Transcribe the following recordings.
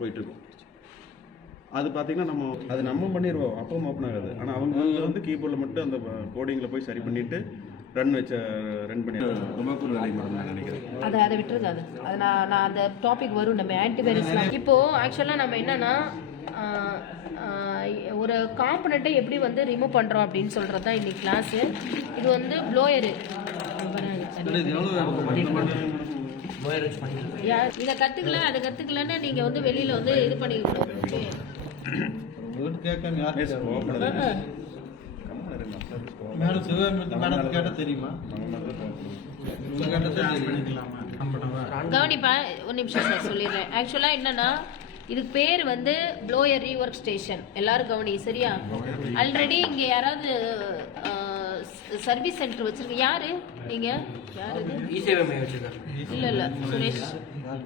போயிட்டு இருக்கும். அது பார்த்தீங்கன்னா நம்ம பண்ணிடுவோம், அப்பவும் ஓப்பன் ஆகாது. ஆனால் அவங்க வந்து கீபோர்டில் மட்டும் அந்த கோடிங்கில் போய் சரி பண்ணிட்டு ரன் பண்ணி ரொம்ப ஒரு வேலை நான் நினைக்கிறேன். அதை விட்டுருங்க. அது நான் அந்த டாபிக் வரும். நம்ம ஆன்டிவைரஸ்லாம் இப்போ ஆக்சுவலாக நம்ம என்னன்னா ஒரு காம்பனண்ட்டை எப்படி வந்து ரிமூவ் பண்ணுறோம் அப்படின்னு சொல்கிறது தான் இன்னைக்கு கிளாஸு. இது வந்து ப்ளோயரு. இதை கற்றுக்கல அதை கற்றுக்கலன்னு நீங்கள் வந்து வெளியில் வந்து இது பண்ணிக்கணும். கவனிப்பா, ஒரு நிமிஷம் சார் சொல்லிடுறேன். ஆக்சுவலா என்னன்னா இதுக்கு பேர் வந்து ப்ளோயர் ரீவொர்க் ஸ்டேஷன். எல்லாரும் கவனி, சரியா? ஆல்ரெடி இங்க யாராவது சர்வீஸ் சென்டர் வச்சிருக்கீங்க? யாரு நீங்க? யாரு? இல்ல சுரேஷ்.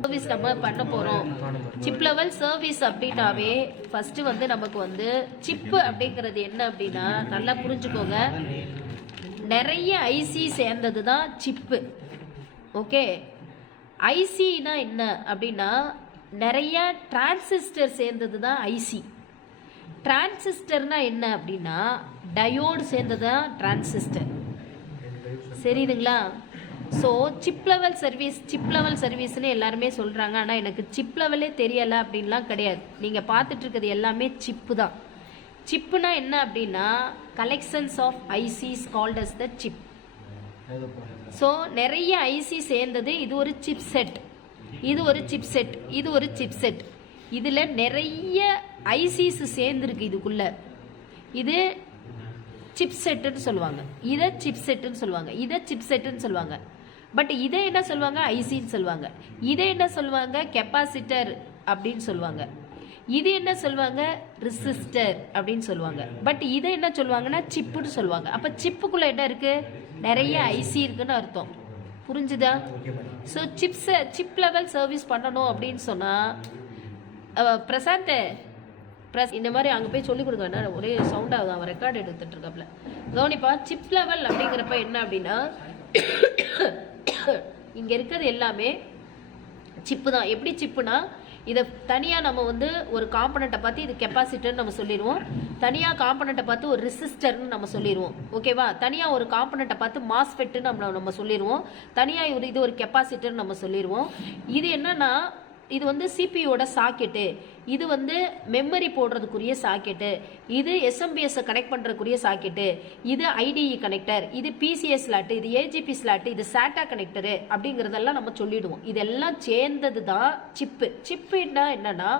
சர்வீஸ் நம்ம பண்ண போறோம். சிப் லெவல் சர்வீஸ் அப்படின்னாவே ஃபர்ஸ்ட் வந்து நமக்கு வந்து சிப் அப்படிங்கிறது என்ன அப்படின்னா நல்லா புரிஞ்சுக்கோங்க. நிறைய ஐசி சேர்ந்தது தான் சிப்பு. ஓகே, ஐசினா என்ன அப்படின்னா நிறைய டிரான்சிஸ்டர் சேர்ந்தது தான் ஐசி. டிரான்சிஸ்டர்னா என்ன அப்படின்னா டயோடு சேர்ந்தது தான் டிரான்சிஸ்டர். சரிதுங்களா? ஸோ சிப் லெவல் சர்வீஸ்னு எல்லாருமே சொல்கிறாங்க. ஆனால் எனக்கு சிப் லெவலே தெரியலை அப்படின்லாம் கிடையாது. நீங்கள் பார்த்துட்டு இருக்கிறது எல்லாமே சிப்பு தான். சிப்புனா என்ன அப்படின்னா collections of ICs called as the chip. So நிறைய ஐசி சேர்ந்தது இது ஒரு சிப் செட், இது ஒரு சிப் செட், இது ஒரு சிப் செட். இதில் நிறைய ஐசிஸ் சேர்ந்துருக்கு இதுக்குள்ள. இது சிப் செட்டுன்னு சொல்லுவாங்க, இதை சிப் செட்டுன்னு சொல்லுவாங்க, இதை சிப் செட்டுன்னு சொல்லுவாங்க. பட் இதை என்ன சொல்லுவாங்க? ஐசின்னு சொல்லுவாங்க. இதை என்ன சொல்லுவாங்க? கெப்பாசிட்டர் அப்படின்னு சொல்லுவாங்க. இது என்ன சொல்லுவாங்க? ரெசிஸ்டர் அப்படின்னு சொல்லுவாங்க. பட் இதை என்ன சொல்லுவாங்கன்னா சிப்புன்னு சொல்லுவாங்க. அப்போ சிப்புக்குள்ள என்ன இருக்கு? நிறைய ஐசி இருக்குன்னு அர்த்தம். புரிஞ்சுதா? ஸோ சிப் லெவல் சர்வீஸ் பண்ணணும் அப்படின்னு சொன்னா பிரசாந்த் இந்த மாதிரி அங்கே போய் சொல்லிக் கொடுங்க. ஒரே சவுண்ட் ஆகுது, அவன் ரெக்கார்டு எடுத்துட்டு இருக்காப்ல. கவனிப்பா, சிப் லெவல் அப்படிங்கிறப்ப என்ன அப்படின்னா இங்க இருக்கிறது எல்லாமே சிப்பு தான். எப்படி சிப்புனா இதை தனியாக நம்ம வந்து ஒரு காம்பனண்ட்டை பார்த்து இது கெப்பாசிட்டர்னு நம்ம சொல்லிடுவோம். தனியாக காம்பனண்ட்டை பார்த்து ஒரு ரெசிஸ்டர்னு நம்ம சொல்லிடுவோம். ஓகேவா? தனியாக ஒரு காம்பனண்ட்டை பார்த்து மாஸ்ஃபெட்னு நம்ம சொல்லிடுவோம். தனியாக இது ஒரு கெப்பாசிட்டர்னு நம்ம சொல்லிடுவோம். இது என்னன்னா இது வந்து சிபியோட சாக்கெட்டு, இது வந்து மெமரி போடுறதுக்குரிய சாக்கெட்டு, இது எஸ்எம்பிஎஸ் கனெக்ட் பண்ணுறதுக்குரிய சாக்கெட்டு, இது ஐடிஇ கனெக்டர், இது பிசிஎஸ் ஸ்லாட்டு, இது ஏஜிபி ஸ்லாட்டு, இது சாட்டா கனெக்டரு அப்படிங்கிறதெல்லாம் நம்ம சொல்லிடுவோம். இதெல்லாம் சேர்ந்தது தான் சிப்பு. சிப்புன்னா என்னன்னா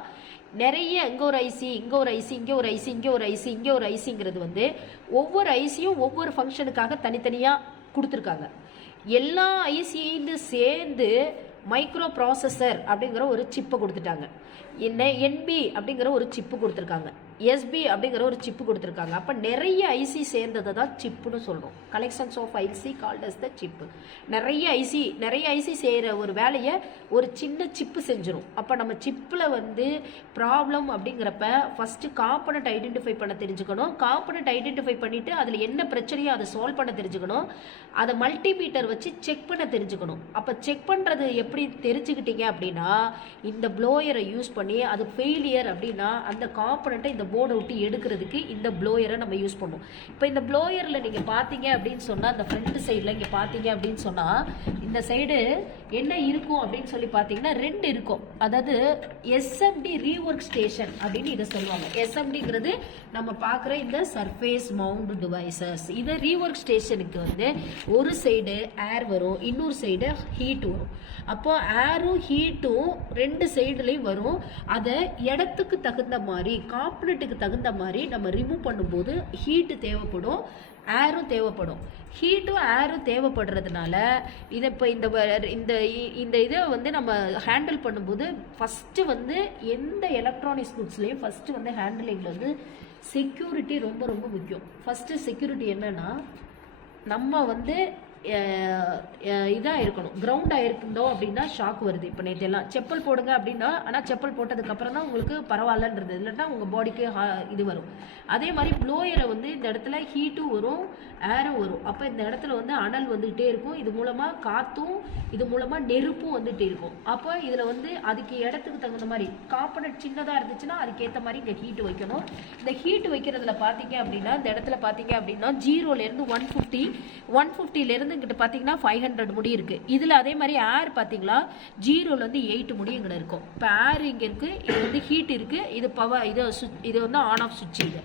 நிறைய இங்கே ஒரு ஐசி, இங்கே ஒரு ஐசி, இங்கே ஒரு ஐசி, இங்கே ஒரு ஐசி, இங்கே ஒரு ஐசிங்கிறது வந்து ஒவ்வொரு ஐசியும் ஒவ்வொரு ஃபங்க்ஷனுக்காக தனித்தனியாக கொடுத்துருக்காங்க. எல்லா ஐசின்னு சேர்ந்து மைக்ரோ ப்ராசஸர் அப்படிங்கிற ஒரு சிப்பை கொடுத்துட்டாங்க. என்ன என்பி அப்படிங்கிற ஒரு சிப்பு கொடுத்துருக்காங்க, எஸ்பி அப்படிங்கிற ஒரு சிப்பு கொடுத்துருக்காங்க. அப்போ நிறைய ஐசி சேர்ந்ததை தான் சிப்புன்னு சொல்கிறோம். Collections of IC called as the chip. நிறைய ஐசி செய்கிற ஒரு வேலையை ஒரு சின்ன சிப்பு செஞ்சிடும். அப்போ நம்ம சிப்பில் வந்து ப்ராப்ளம் அப்படிங்கிறப்ப ஃபஸ்ட்டு காம்பனண்ட் ஐடென்டிஃபை பண்ண தெரிஞ்சுக்கணும். காம்பனண்ட் ஐடென்டிஃபை பண்ணிவிட்டு அதில் என்ன பிரச்சனையோ அதை சால்வ் பண்ண தெரிஞ்சுக்கணும். அதை மல்டிமீட்டர் வச்சு செக் பண்ண தெரிஞ்சுக்கணும். அப்போ செக் பண்ணுறது எப்படி தெரிஞ்சுக்கிட்டீங்க அப்படின்னா இந்த ப்ளோயரை யூஸ் பண்ணி அது ஃபெயிலியர் அப்படின்னா அந்த காம்பனண்ட்டை இந்த போர்டை விட்டு எடுக்கிறதுக்கு இந்த ப்ளோயரை நம்ம யூஸ் பண்ணுவோம். இப்போ இந்த ப்ளோயரில் நீங்கள் பார்த்தீங்க அப்படின்னு சொன்னால் அந்த ஃப்ரண்ட் சைடில் இங்கே பார்த்தீங்க அப்படின்னு சொன்னால் இந்த சைடு என்ன இருக்கும் அப்படின்னு சொல்லி பார்த்தீங்கன்னா ரெண்டு இருக்கும். அதாவது எஸ்எம்டி ரீவொர்க் ஸ்டேஷன் அப்படின்னு இதை சொல்லுவாங்க. எஸ்எம்டிங்கிறது நம்ம பார்க்குற இந்த சர்ஃபேஸ் மவுண்ட் டிவைசஸ். இதை ரீவொர்க் ஸ்டேஷனுக்கு வந்து ஒரு சைடு ஏர் வரும், இன்னொரு சைடு ஹீட் வரும். அப்போ ஏரும் ஹீட்டும் ரெண்டு சைடுலையும் வரும். அதை இடத்துக்கு தகுந்த மாதிரி காம்பனண்ட்டுக்கு தகுந்த மாதிரி நம்ம ரிமூவ் பண்ணும்போது ஹீட்டு தேவைப்படும், ஏரும் தேவைப்படும். ஹீட்டும் ஏரும் தேவைப்படுறதுனால இதை இப்போ இந்த இதை வந்து நம்ம ஹேண்டில் பண்ணும்போது ஃபஸ்ட்டு வந்து எந்த எலக்ட்ரானிக்ஸ் குட்ஸ்லேயும் ஃபஸ்ட்டு வந்து ஹேண்டிலிங்கில் வந்து செக்யூரிட்டி ரொம்ப ரொம்ப முக்கியம். ஃபஸ்ட்டு செக்யூரிட்டி என்னன்னா நம்ம வந்து இதாக இருக்கணும், கிரவுண்டாக இருந்தோம் அப்படின்னா ஷாக் வருது. இப்போ நேற்று எல்லாம் செப்பல் போடுங்க அப்படின்னா, ஆனால் செப்பல் போட்டதுக்கப்புறம் தான் உங்களுக்கு பரவாயில்லன்றது, இல்லைன்னா உங்கள் பாடிக்கு இது வரும். அதே மாதிரி ப்ளோயரை வந்து இந்த இடத்துல ஹீட்டும் வரும், ஏரும் வரும். அப்போ இந்த இடத்துல வந்து அனல் வந்துகிட்டே இருக்கும், இது மூலமாக காற்றும், இது மூலமாக நெருப்பும் வந்துகிட்டே இருக்கும். அப்போ இதில் வந்து அதுக்கு இடத்துக்கு தகுந்த மாதிரி காம்பனட் சின்னதாக இருந்துச்சுன்னா அதுக்கேற்ற மாதிரி இங்கே ஹீட்டு வைக்கணும். இந்த ஹீட்டு வைக்கிறதுல பார்த்தீங்க அப்படின்னா இந்த இடத்துல பார்த்தீங்க அப்படின்னா 0லேருந்து 150, 150லேருந்து இங்கிட்ட பார்த்தீங்கன்னா 500 முடி இருக்குது. இதில் அதே மாதிரி ஏர் பார்த்தீங்களா 0லேருந்து 8 முடி இங்கே இருக்கும். இப்போ ஏர் இங்கே இருக்குது, இது வந்து ஹீட் இருக்குது, இது பவர், இது வந்து ஆன் ஆஃப் சுவிட்ச் இது.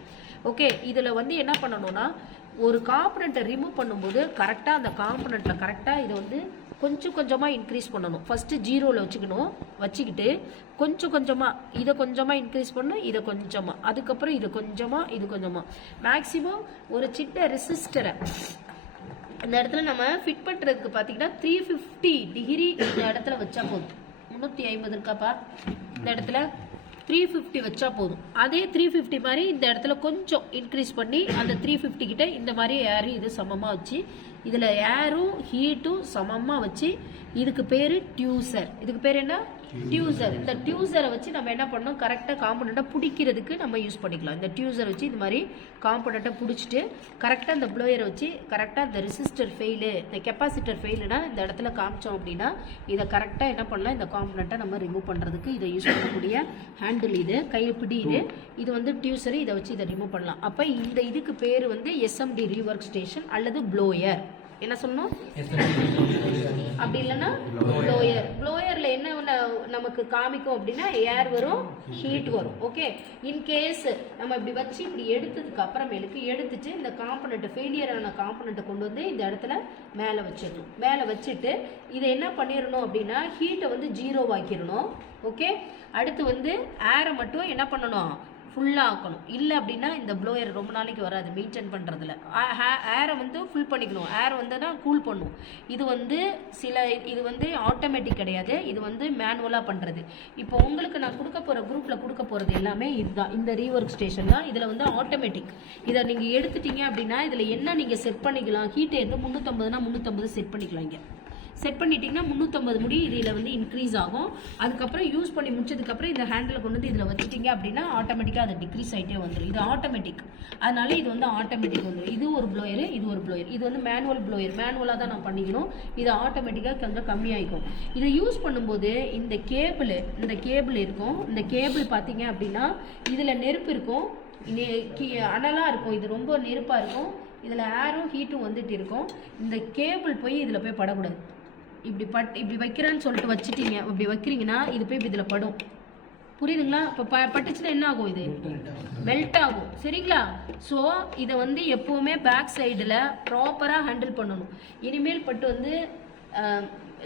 ஓகே, இதில் வந்து என்ன பண்ணணும்னா ஒரு காம்பனண்ட்டை ரிமூவ் பண்ணும்போது கரெக்டாக அந்த காம்பனண்ட்டில் கரெக்டாக இதை வந்து கொஞ்சம் கொஞ்சமாக இன்க்ரீஸ் பண்ணணும். ஃபஸ்ட்டு 0ல் வச்சுக்கிட்டு கொஞ்சம் கொஞ்சமாக இதை கொஞ்சமாக இன்க்ரீஸ் பண்ணணும், இதை கொஞ்சமாக, அதுக்கப்புறம் இது கொஞ்சமாக, இது கொஞ்சமாக. மேக்ஸிமம் ஒரு சின்ன ரெசிஸ்டரை இந்த இடத்துல நம்ம ஃபிட் பண்ணுறதுக்கு பார்த்தீங்கன்னா 350 டிகிரி இந்த இடத்துல வச்சா போதும். 350 இருக்காப்பா, இந்த இடத்துல 350 வச்சா போதும். அதே 350 மாதிரி இந்த இடத்துல கொஞ்சம் இன்க்ரீஸ் பண்ணி அந்த 350 கிட்ட இந்த மாதிரி ஏரும் இது சமமாக வச்சு, இதில் ஏரும் ஹீட்டும் சமமாக வச்சு, இதுக்கு பேர் டியூசர். இதுக்கு பேர் என்ன? டியூசர். இந்த டியூசரை வச்சு நம்ம என்ன பண்ணோம், கரெக்டாக காம்பனண்ட்டை பிடிக்கிறதுக்கு நம்ம யூஸ் பண்ணிக்கலாம். இந்த டியூசரை வச்சு இது மாதிரி காம்பனண்ட்டை பிடிச்சிட்டு கரெக்டாக இந்த ப்ளோயரை வச்சு கரெக்டாக இந்த ரெசிஸ்டர் ஃபெயிலு, இந்த கெப்பாசிட்டர் ஃபெயிலுனா இந்த இடத்துல காமிச்சோம் அப்படின்னா இதை கரெக்டாக என்ன பண்ணலாம், இந்த காம்பனண்ட்டை நம்ம ரிமூவ் பண்ணுறதுக்கு இதை யூஸ் பண்ணக்கூடிய ஹேண்டில் இது, கைப்பிடி இது வந்து டியூசரு, இதை வச்சு இதை ரிமூவ் பண்ணலாம். அப்போ இந்த இதுக்கு பேர் வந்து எஸ்எம்டி ரீவொர்க் ஸ்டேஷன் அல்லது ப்ளோயர். என்ன சொல்லணும்? அப்படி இல்லைன்னா ப்ளோயர். ப்ளோயரில் என்ன நமக்கு காமிக்கும் அப்படின்னா ஏர் வரும், ஹீட் வரும். ஓகே, இன்கேஸ் நம்ம இப்படி வச்சு இப்படி எடுத்ததுக்கு அப்புறமேலுக்கு எடுத்துட்டு இந்த காம்பனண்ட் ஃபெயிலியரான காம்பனண்ட்டை கொண்டு வந்து இந்த இடத்துல மேலே வச்சிடணும். மேலே வச்சுட்டு இதை என்ன பண்ணிடணும் அப்படின்னா ஹீட்டை வந்து 0 ஆக்கிடணும். ஓகே, அடுத்து வந்து ஏரை மட்டும் என்ன பண்ணணும், ஃபுல்லாக ஆக்கணும். இல்லை அப்படின்னா இந்த ப்ளோயர் ரொம்ப நாளைக்கு வராது மெயின்டைன் பண்ணுறதுல. ஏரை வந்து ஃபுல் பண்ணிக்கணும். ஏர் வந்து தான் கூல் பண்ணும். இது வந்து இது வந்து ஆட்டோமேட்டிக் கிடையாது, இது வந்து மேனுவலாக பண்ணுறது. இப்போ உங்களுக்கு நான் கொடுக்க போகிற குரூப்பில் கொடுக்க போகிறது எல்லாமே இதுதான், இந்த ரீவொர்க் ஸ்டேஷன் தான். இதில் வந்து ஆட்டோமேட்டிக். இதை நீங்கள் எடுத்துட்டீங்க அப்படின்னா இதில் என்ன நீங்கள் செட் பண்ணிக்கலாம், ஹீட்டை வந்து 350னா 350 செட் பண்ணிக்கலாம். இங்கே செட் பண்ணிட்டீங்கன்னா 350 முடி இதில் வந்து இன்க்ரீஸ் ஆகும். அதுக்கப்புறம் யூஸ் பண்ணி முடிச்சதுக்கப்புறம் இந்த ஹேண்டில் கொண்டு வந்து இதில் வச்சுட்டீங்க அப்படின்னா ஆட்டோமேட்டிக்காக அது டிக்ரீஸ் ஆகிட்டே வந்துடும். இது ஆட்டோமேட்டிக், அதனால இது வந்து ஆட்டோமேட்டிக் வந்துடும். இது ஒரு ப்ளோயரு, இது ஒரு ப்ளோயர். இது வந்து மேனுவல் ப்ளோயர், மேனுவலாக தான் நான் பண்ணிக்கணும். இது ஆட்டோமேட்டிக்காக கொஞ்சம் கம்மியாகிக்கும். இதை யூஸ் பண்ணும்போது இந்த கேபிள் இருக்கும். இந்த கேபிள் பார்த்தீங்க அப்படின்னா இதில் நெருப்பு இருக்கும், அனலாக இருக்கும், இது ரொம்ப நெருப்பாக இருக்கும். இதில் ஏரும் ஹீட்டும் வந்துட்டு இருக்கும். இந்த கேபிள் போய் இதில் போய் படக்கூடாது. இப்படி வைக்கிறேன்னு சொல்லிட்டு வச்சுட்டீங்க, இப்படி வைக்கிறீங்கன்னா இது போய் இதில் படும். புரியுதுங்களா? இப்போ பட்டுச்சுன்னா என்ன ஆகும், இது மெல்ட் ஆகும். சரிங்களா? ஸோ இதை வந்து எப்போவுமே பேக் சைடில் ப்ராப்பராக ஹேண்டில் பண்ணணும். இனிமேல் பட்டு வந்து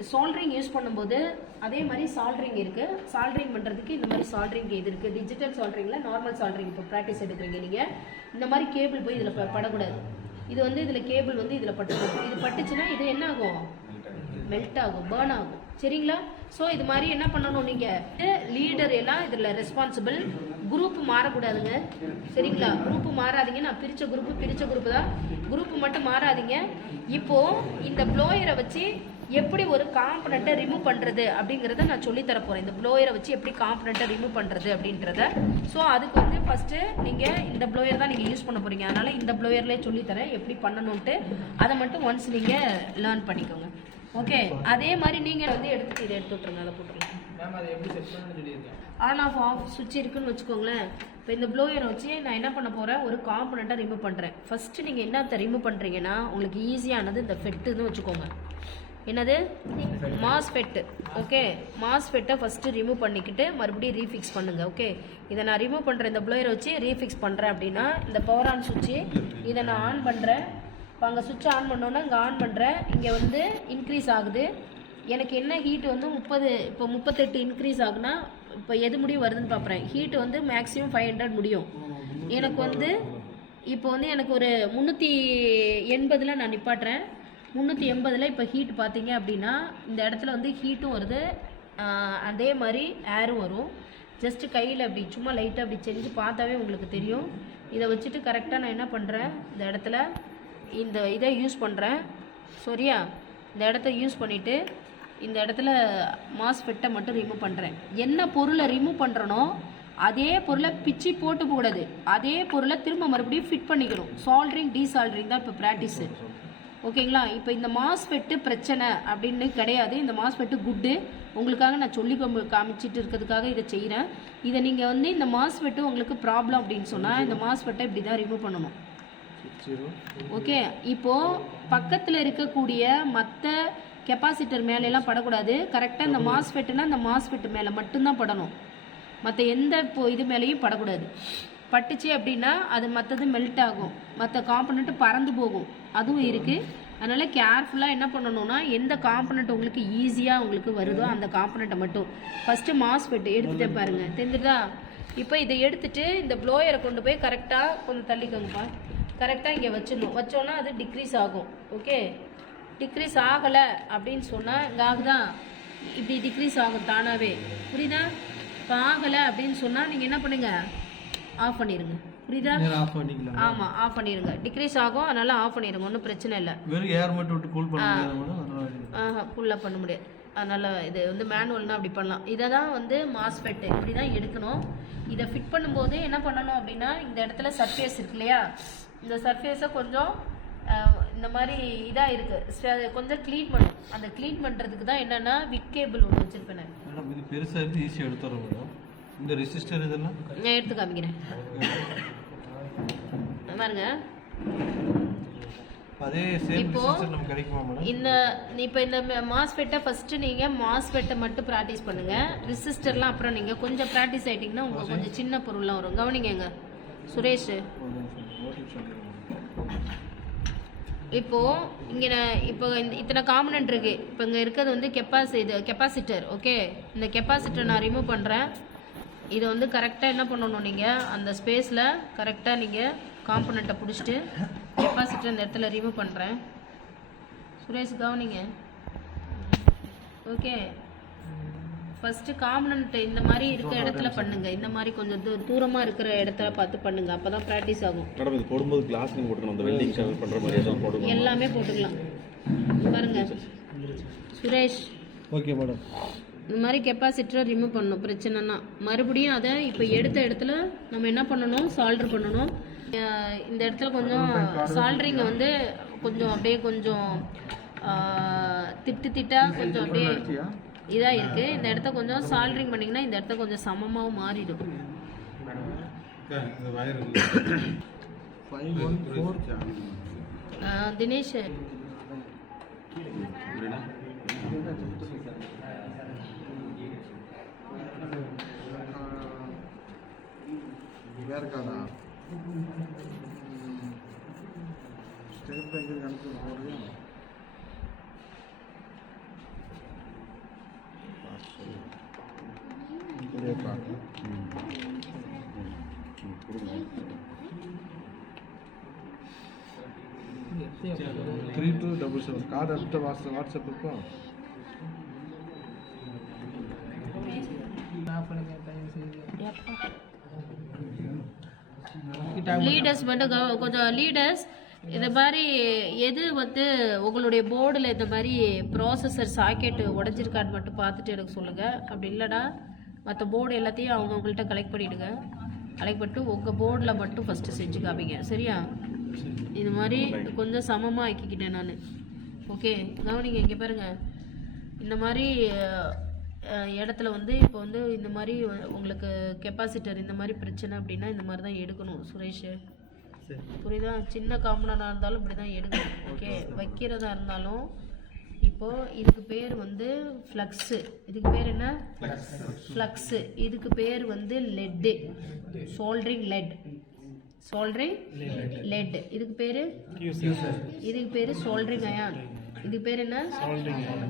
சால்ட்ரிங் யூஸ் பண்ணும்போது அதே மாதிரி சால்ட்ரிங் இருக்குது. சால்ட்ரிங் பண்ணுறதுக்கு இந்த மாதிரி சால்ட்ரிங் இது இருக்குது. டிஜிட்டல் சால்ட்ரிங்கில் நார்மல் சால்ட்ரிங் இப்போ ப்ராக்டிஸ் எடுக்கிறீங்க நீங்கள், இந்த மாதிரி கேபிள் போய் இதில் படக்கூடாது. இது வந்து இதில் கேபிள் வந்து இதில் பட்டுக்கும். இது பட்டுச்சுன்னா இது என்ன ஆகும், மெல்ட் ஆகும், பேர்ன் ஆகும். சரிங்களா? ஸோ இது மாதிரி என்ன பண்ணணும், நீங்கள் லீடர் எல்லாம் இதில் ரெஸ்பான்சிபிள். குரூப் மாறக்கூடாதுங்க. சரிங்களா? குரூப்பு மாறாதீங்க. நான் பிரித்த குரூப்பு தான், குரூப்பு மட்டும் மாறாதீங்க. இப்போது இந்த ப்ளோயரை வச்சு எப்படி ஒரு காம்பனண்ட்டை ரிமூவ் பண்ணுறது அப்படிங்கிறத நான் சொல்லித்தர போகிறேன். இந்த ப்ளோயரை வச்சு எப்படி காம்பனண்ட்டை ரிமூவ் பண்ணுறது அப்படின்றத. ஸோ அதுக்கு வந்து ஃபஸ்ட்டு நீங்கள் இந்த ப்ளோயர் தான் நீங்கள் யூஸ் பண்ண போகிறீங்க, அதனால் இந்த ப்ளோயர்லேயே சொல்லித்தரேன் எப்படி பண்ணணுன்ட்டு. அதை மட்டும் ஒன்ஸ் நீங்கள் லேர்ன் பண்ணிக்கோங்க. ஓகே, அதே மாதிரி நீங்கள் வந்து இதை எடுத்து விட்ருங்க, அதை போட்டுருங்க. ஆன் ஆஃப் சுவிட்ச் இருக்குன்னு வச்சுக்கோங்களேன். இப்போ இந்த ப்ளோயரை வச்சு நான் என்ன பண்ண போகிறேன், ஒரு காம்பனண்ட்டை ரிமூவ் பண்ணுறேன். ஃபஸ்ட்டு நீங்கள் என்னத்தை ரிமூவ் பண்ணுறீங்கன்னா உங்களுக்கு ஈஸியானது இந்த ஃபெட்டுன்னு வச்சுக்கோங்க. என்னது? மாஸ்ஃபெட்டு. ஓகே, மாஸ்ஃபெட்டை ஃபஸ்ட்டு ரிமூவ் பண்ணிக்கிட்டு மறுபடியும் ரீஃபிக்ஸ் பண்ணுங்கள். ஓகே, இதை நான் ரிமூவ் பண்ணுறேன், இந்த ப்ளோயரை வச்சு ரீஃபிக்ஸ் பண்ணுறேன் அப்படின்னா இந்த பவர் ஆன் சுவிட்சு இதை நான் ஆன் பண்ணுறேன். இப்போ அங்கே சுவிட்ச் ஆன் பண்ணோன்னா இங்கே ஆன் பண்ணுறேன், இங்கே வந்து இன்க்ரீஸ் ஆகுது. எனக்கு என்ன ஹீட்டு வந்து 30, இப்போ 38 இன்க்ரீஸ் ஆகுனா இப்போ எது முடியும் வருதுன்னு பார்க்குறேன். ஹீட்டு வந்து மேக்ஸிமம் 500 முடியும். எனக்கு வந்து இப்போ வந்து எனக்கு ஒரு 380 நான் நிப்பாட்டுறேன். 380 இப்போ ஹீட் பார்த்தீங்க அப்படின்னா இந்த இடத்துல வந்து ஹீட்டும் வருது, அதே மாதிரி ஏரும் வரும். ஜஸ்ட்டு கையில் அப்படி சும்மா லைட்டாக அப்படி செஞ்சு பார்த்தாவே உங்களுக்கு தெரியும். இதை வச்சுட்டு கரெக்டாக நான் என்ன பண்ணுறேன், இந்த இடத்துல இந்த இதை யூஸ் பண்ணுறேன். சரியா? இந்த இடத்த யூஸ் பண்ணிவிட்டு இந்த இடத்துல மாஸ்ஃபெட்டை மட்டும் ரிமூவ் பண்ணுறேன். என்ன பொருளை ரிமூவ் பண்ணுறனோ அதே பொருளை பிச்சு போட்டு போடாது, அதே பொருளை திரும்ப மறுபடியும் ஃபிட் பண்ணிக்கணும். சால்ட்ரிங் டீசால்ட்ரிங் தான் இப்போ ப்ராக்டிஸு. ஓகேங்களா? இப்போ இந்த மாஸ்ஃபெட்டு பிரச்சனை அப்படின்னு கிடையாது. இந்த மாஸ்ஃபெட்டு குட்டு. உங்களுக்காக நான் சொல்லி காமிச்சிட்டு இருக்கிறதுக்காக இதை செய்கிறேன். இதை நீங்கள் வந்து இந்த மாஸ்ஃபெட்டு உங்களுக்கு ப்ராப்ளம் அப்படின்னு சொன்னால் இந்த மாஸ்ஃபெட்டை இப்படி தான் ரிமூவ் பண்ணணும். ஓகே, இப்போது பக்கத்தில் இருக்கக்கூடிய மற்ற கெப்பாசிட்டர் மேலெல்லாம் படக்கூடாது. கரெக்டாக இந்த மாஸ்ஃபெட்டுனா இந்த மாஸ்ஃபெட்டு மேலே மட்டும்தான் படணும், மற்ற எந்த இது மேலேயும் படக்கூடாது. பட்டுச்சு அப்படின்னா அது மற்றது மெல்ட் ஆகும், மற்ற காம்பனண்ட்டு பறந்து போகும், அதுவும் இருக்குது. அதனால் கேர்ஃபுல்லாக என்ன பண்ணணும்னா எந்த காம்பனண்ட் உங்களுக்கு ஈஸியாக உங்களுக்கு வருதோ அந்த காம்பனண்ட்டை மட்டும் ஃபஸ்ட்டு மாஸ்ஃபெட் எடுத்துகிட்டே பாருங்கள், தெரிஞ்சுதா? இப்போ இதை எடுத்துகிட்டு இந்த ப்ளோயரை கொண்டு போய் கரெக்டாக கொஞ்சம் தள்ளிக்கோங்கப்பா, கரெக்டாக இங்கே வச்சிடணும். வச்சோன்னா அது டிக்ரீஸ் ஆகும். ஓகே, டிக்ரீஸ் ஆகலை அப்படின்னு சொன்னால் இங்கே ஆகுதா, இப்படி டிக்ரீஸ் ஆகும் தானாகவே, புரியுதா? இப்போ ஆகலை அப்படின்னு சொன்னால் நீங்கள் என்ன பண்ணுங்க, ஆஃப் பண்ணிடுங்க. புரியுதா? ஆமாம், ஆஃப் பண்ணிடுங்க. டிக்ரீஸ் ஆகும், அதனால ஆஃப் பண்ணிடுங்க, ஒன்றும் பிரச்சனை இல்லை. வெறும் ஏர் மட்டும் விட்டு கூல் பண்ண முடியாது. கூலாக பண்ண முடியாது. அதனால் இது வந்து மேனுவல்னால் அப்படி பண்ணலாம். இதை தான் வந்து மாஸ்ஃபெட்டு இப்படி தான் எடுக்கணும். இதை ஃபிட் பண்ணும்போது என்ன பண்ணணும் அப்படின்னா இந்த இடத்துல சர்ஃபேஸ் இருக்கு இல்லையா, இந்த சர்ஃபேஸை கொஞ்சம் இந்த மாதிரி இதாக இருக்குது, அதை கொஞ்சம் க்ளீன் பண்ணும். அந்த க்ளீன் பண்ணுறதுக்கு தான் என்னென்னா விக் கேபிள் ஒன்று வச்சுருப்பேன் நான். மேடம் இது பெருசாக இருந்து ஈஸியாக எடுத்துறோம் மேடம். இந்த ரெசிஸ்டர் இதெல்லாம் நான் எடுத்து காமிக்கிறேன் பாருங்க. அதே சேம் ரெசிஸ்டர் நமக்கு கிடைக்குமா மேடம்? இப்போ இந்த மாஸ்ஃபெட்டை ஃபஸ்ட்டு நீங்கள் மாஸ்ஃபெட்டை மட்டும் ப்ராக்டிஸ் பண்ணுங்கள். ரெசிஸ்டர்லாம் அப்புறம் நீங்கள் கொஞ்சம் ப்ராக்டிஸ் ஆகிட்டிங்கன்னா உங்களுக்கு கொஞ்சம் சின்ன பொருள்லாம் வரும். கவனிங்க சுரேஷ். இப்போது இங்கே இப்போ இத்தனை காம்பனண்ட் இருக்குது. இப்போ இங்கே இருக்கிறது வந்து கெப்பாசிட்டர். ஓகே, இந்த கெப்பாசிட்டர் நான் ரிமூவ் பண்ணுறேன். இதை வந்து கரெக்டாக என்ன பண்ணணும், நீங்கள் அந்த ஸ்பேஸில் கரெக்டாக நீங்கள் காம்பனண்ட்டை பிடிச்சிட்டு கெப்பாசிட்டர் இந்த இடத்துல ரிமூவ் பண்ணுறேன். சுரேஷ் கவனிங்க. ஓகே, ஃபஸ்ட்டு காம்பனண்ட் இந்த மாதிரி இருக்கிற இடத்துல பண்ணுங்க. இந்த மாதிரி கொஞ்சம் தூரமாக இருக்கிற இடத்துல பார்த்து பண்ணுங்க, அப்போ தான் ப்ராக்டிஸ் ஆகும். மேடம் இது போடும்போது கிளாஸ் நீங்கள் போட்டுக்கணும், அந்த வெல்டிங் ஷவர் பண்ணுற மாதிரி எதாவது போடுங்க. எல்லாமே போட்டுக்கலாம் பாருங்க சுரேஷ். Okay madam. இந்த மாதிரி கெப்பாசிட்டரை ரிமூவ் பண்ணணும். பிரச்சனைனா மறுபடியும் அதை இப்போ எடுத்த இடத்துல நம்ம என்ன பண்ணணும், சால்டர் பண்ணணும். இந்த இடத்துல கொஞ்சம் சால்டரிங்கை வந்து கொஞ்சம் அப்படியே கொஞ்சம் திட்டாக கொஞ்சம் அப்படியே இதாக இருக்குது. இந்த இடத்த கொஞ்சம் சால்டரிங் பண்ணிங்கன்னா இந்த இடத்த கொஞ்சம் சமமாகவும் மாறிடும். தினேஷ் இருக்காதா ஸ்டேட் பேங்க் கணக்கு போடுறியா? த்ரீ 277 கார்டு அடிச்சுட்டு வாட்ஸ்அப் இருக்கும். லீடர்ஸ் மட்டும் கொஞ்சம் லீடர்ஸ் இந்த மாதிரி எது வந்து உங்களுடைய போர்டில் இந்த மாதிரி ப்ராசஸர் சாக்கெட்டு உடஞ்சிருக்கான்னு மட்டும் பார்த்துட்டு எனக்கு சொல்லுங்கள். அப்படி இல்லைனா மற்ற போர்டு எல்லாத்தையும் அவங்கவுங்கள்ட்ட கலெக்ட் பண்ணிவிடுங்க. கலெக்ட் பண்ணிட்டு உங்கள் போர்டில் மட்டும் ஃபஸ்ட்டு செஞ்சு காமிங்க, சரியா? இது மாதிரி கொஞ்சம் சமமாக ஆக்கிக்கிட்டேன் நான். ஓகே, கவனிங்க. இங்கே பாருங்கள், இந்த மாதிரி இடத்துல வந்து இப்போ வந்து இந்த மாதிரி உங்களுக்கு கெப்பாசிட்டர் இந்த மாதிரி பிரச்சனை அப்படின்னா இந்த மாதிரி தான் எடுக்கணும் சுரேஷ், புரியுதா? சின்ன காம்பனண்டாக இருந்தாலும் இப்படி தான் எடுக்கணும். ஓகே, வைக்கிறதா இருந்தாலும் இப்போது இதுக்கு பேர் வந்து ஃப்ளக்ஸு. இதுக்கு பேர் என்ன? ஃப்ளக்ஸு. இதுக்கு பேர் வந்து laddu, soldering let, soldering let. இதுக்கு பேர் சோல்டரிங் அயான். இதுக்கு பேர் என்ன?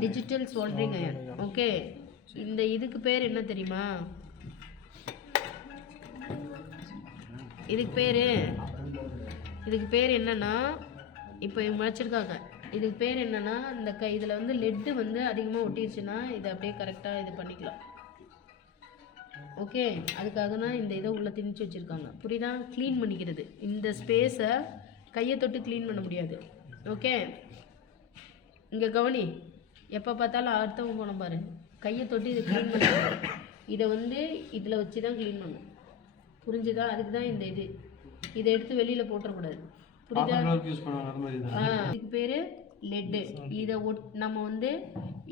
Digital soldering ion. ஓகே, இந்த இதுக்கு பேர் என்ன தெரியுமா? இதுக்கு பேர் என்னன்னா, இப்போ இவங்க வச்சுருக்காங்க, இதுக்கு பேர் என்னன்னா, இந்த இதில் வந்து லெட்டு வந்து அதிகமாக ஒட்டிடுச்சுன்னா இதை அப்படியே கரெக்டாக இது பண்ணிக்கலாம். ஓகே, அதுக்காக தான் இந்த இதை உள்ளே திணிச்சு வச்சுருக்காங்க, புரியுதா? க்ளீன் பண்ணிக்கிறது. இந்த ஸ்பேஸை கையை தொட்டு க்ளீன் பண்ண முடியாது. ஓகே, இங்கே கவனி, எப்போ பார்த்தாலும் அடுத்தவங்க போன பாரு, கையை தொட்டு இதை க்ளீன் பண்ண. இதை வந்து இதில் வச்சு தான் க்ளீன் பண்ணும். புரிஞ்சுதா? அதுக்கு தான் இந்த இது. இதை எடுத்து வெளியில் போட்டுறக்கூடாது. புரியுதா? யூஸ் பண்ணுவாங்க அந்த மாதிரி தான். இதுக்கு பேர் லெட்டு. இதை நம்ம வந்து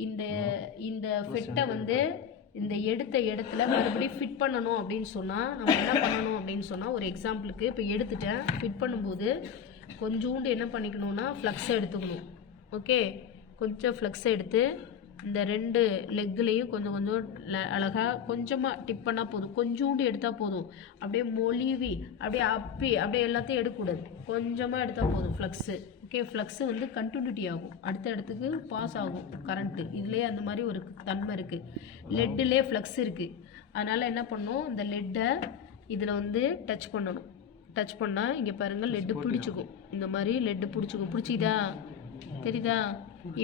இந்த இந்த ஃபிட்டை வந்து இந்த எடுத்த இடத்துல மறுபடியும் ஃபிட் பண்ணணும் அப்படின்னு சொன்னால் நம்ம என்ன பண்ணணும் அப்படின்னு சொன்னால், ஒரு எக்ஸாம்பிளுக்கு இப்போ எடுத்துட்டேன், ஃபிட் பண்ணும்போது கொஞ்சோண்டு என்ன பண்ணிக்கணும்னா ஃப்ளக்ஸை எடுத்துக்கணும். ஓகே, கொஞ்சம் ஃப்ளக்ஸை எடுத்து இந்த 2 லெக்லேயும் கொஞ்சம் கொஞ்சம் அழகாக கொஞ்சமாக டிப் பண்ணால் போதும். கொஞ்சோண்டு எடுத்தால் போதும். அப்படியே மொழிவி அப்படியே அப்பி அப்படியே எல்லாத்தையும் எடுக்கக்கூடாது. கொஞ்சமாக எடுத்தால் போதும் ஃப்ளக்ஸு. ஓகே, ஃப்ளக்ஸு வந்து கண்டினியூட்டி ஆகும், அடுத்த இடத்துக்கு பாஸ் ஆகும் கரண்ட்டு. இதுலேயே அந்த மாதிரி ஒரு தன்மை இருக்குது. லெட்டுலே ஃப்ளக்ஸ் இருக்குது. அதனால் என்ன பண்ணணும், இந்த லெட்டை இதில் வந்து டச் பண்ணணும். டச் பண்ணால் இங்கே பாருங்கள் லெட்டு பிடிச்சிக்கும். இந்த மாதிரி லெட்டு பிடிச்சிக்கும். பிடிச்சிதா? தெரியுதா?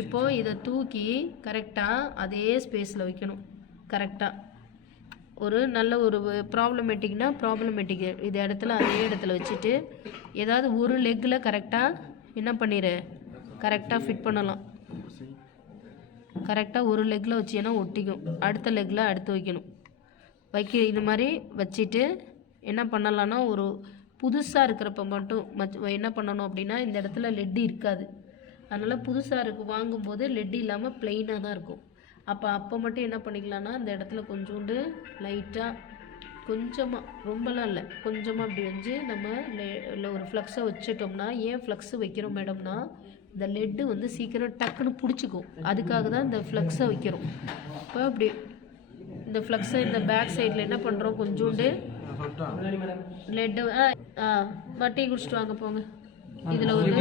இப்போ இதை தூக்கி கரெக்டாக அதே ஸ்பேஸில் வைக்கணும். கரெக்டாக ஒரு நல்ல ஒரு ப்ராப்ளமேட்டிக் இது இடத்துல அதே இடத்துல வச்சுட்டு ஏதாவது ஒரு லெக்கில் கரெக்டாக என்ன பண்ணிடு, கரெக்டாக ஃபிட் பண்ணலாம். கரெக்டாக ஒரு லெக்கில் வச்சீங்கன்னா ஒட்டிக்கும், அடுத்த லெக்கில் அடுத்து வைக்கணும். இது மாதிரி வச்சுட்டு என்ன பண்ணலான்னா, ஒரு புதுசாக இருக்கிறப்ப மட்டும் என்ன பண்ணணும் அப்படின்னா, இந்த இடத்துல லெட்டு இருக்காது. அதனால் புதுசாக வாங்கும்போது லெட் இல்லாமல் ப்ளெயினாக தான் இருக்கும். அப்போ மட்டும் என்ன பண்ணிக்கலாம்னா, இந்த இடத்துல கொஞ்சோண்டு லைட்டாக கொஞ்சமாக, ரொம்பலாம் இல்லை, கொஞ்சமாக அப்படி வச்சு நம்ம ஒரு ஃப்ளக்ஸை வச்சுட்டோம்னா. ஏன் ஃப்ளக்ஸு வைக்கிறோம் மேடம்னா, இந்த லெட்டு வந்து சீக்கிரம் டக்குன்னு பிடிச்சிக்கும். அதுக்காக தான் இந்த ஃப்ளக்ஸை வைக்கிறோம். இப்போ அப்படி இந்த ஃப்ளக்ஸை இந்த பேக் சைடில் என்ன பண்ணுறோம், கொஞ்சோண்டு லெட்டு டீ குடிச்சிட்டு வாங்க போங்க. இதில் ஒரு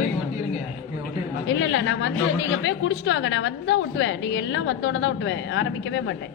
இல்லை நான் வந்து நீங்கள் போய் குடிச்சிட்டு வாங்க, நான் வந்து தான் ஒட்டுவேன். நீங்கள் எல்லாம் வந்தோடனே தான் ஒட்டுவேன், ஆரம்பிக்கவே மாட்டேன்.